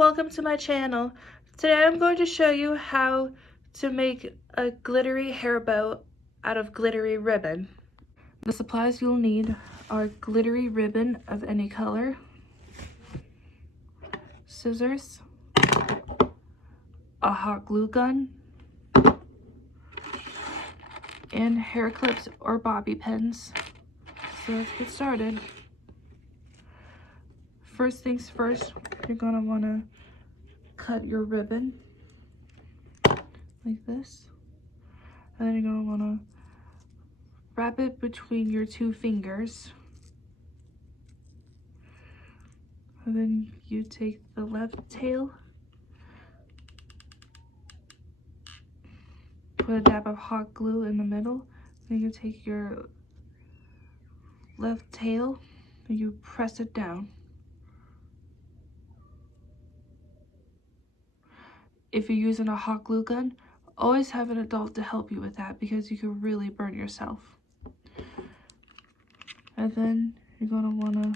welcome to my channel. Today I'm going to show you how to make a glittery hair bow out of glittery ribbon. The supplies you'll need are glittery ribbon of any color, scissors, a hot glue gun, and hair clips or bobby pins. So let's get started. First things first, you're gonna wanna cut your ribbon like this. And then you're gonna wanna wrap it between your two fingers. And then you take the left tail, put a dab of hot glue in the middle. Then you take your left tail and you press it down. If you're using a hot glue gun, always have an adult to help you with that because you can really burn yourself. And then you're gonna wanna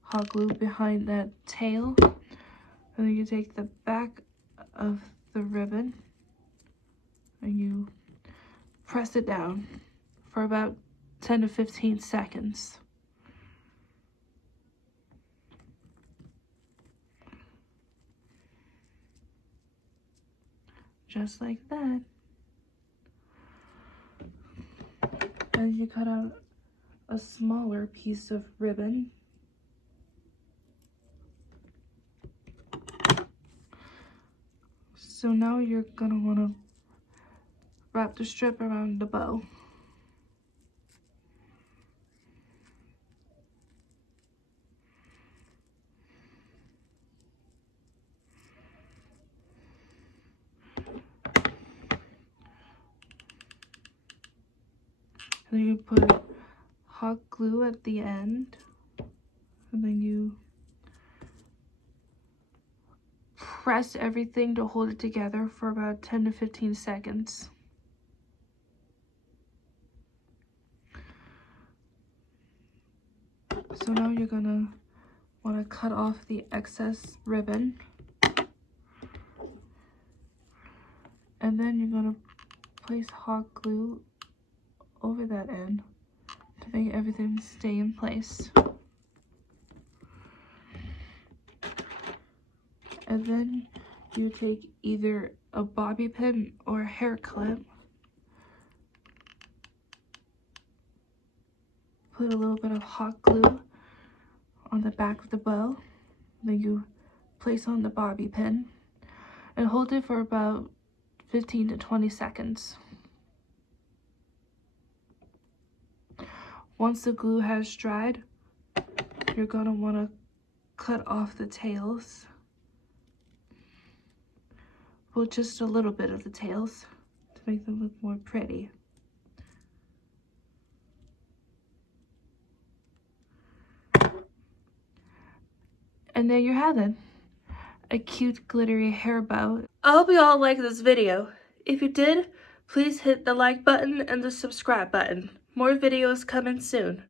hot glue behind that tail. And then you take the back of the ribbon and you press it down for about 10 to 15 seconds. Just like that. And you cut out a smaller piece of ribbon. So now you're gonna wanna wrap the strip around the bow. And then you put hot glue at the end, and then you press everything to hold it together for about 10 to 15 seconds. So now you're gonna wanna cut off the excess ribbon. And then you're gonna place hot glue over that end to make everything stay in place. And then you take either a bobby pin or a hair clip, put a little bit of hot glue on the back of the bow, then you place on the bobby pin and hold it for about 15 to 20 seconds. Once the glue has dried, you're gonna wanna cut off the tails. Well, just a little bit of the tails to make them look more pretty. And there you have it, a cute glittery hair bow. I hope you all liked this video. If you did, please hit the like button and the subscribe button. More videos coming soon.